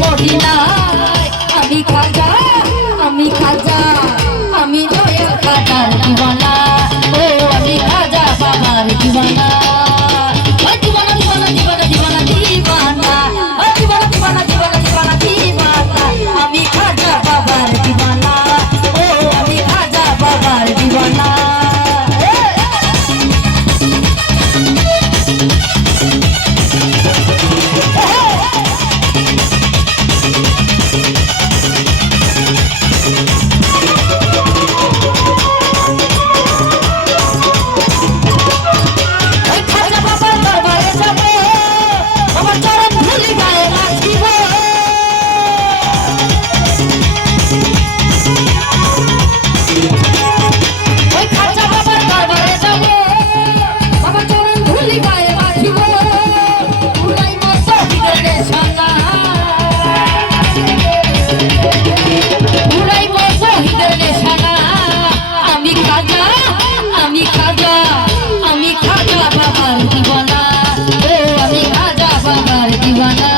মহিলায় আমি খাই দিওয়ানা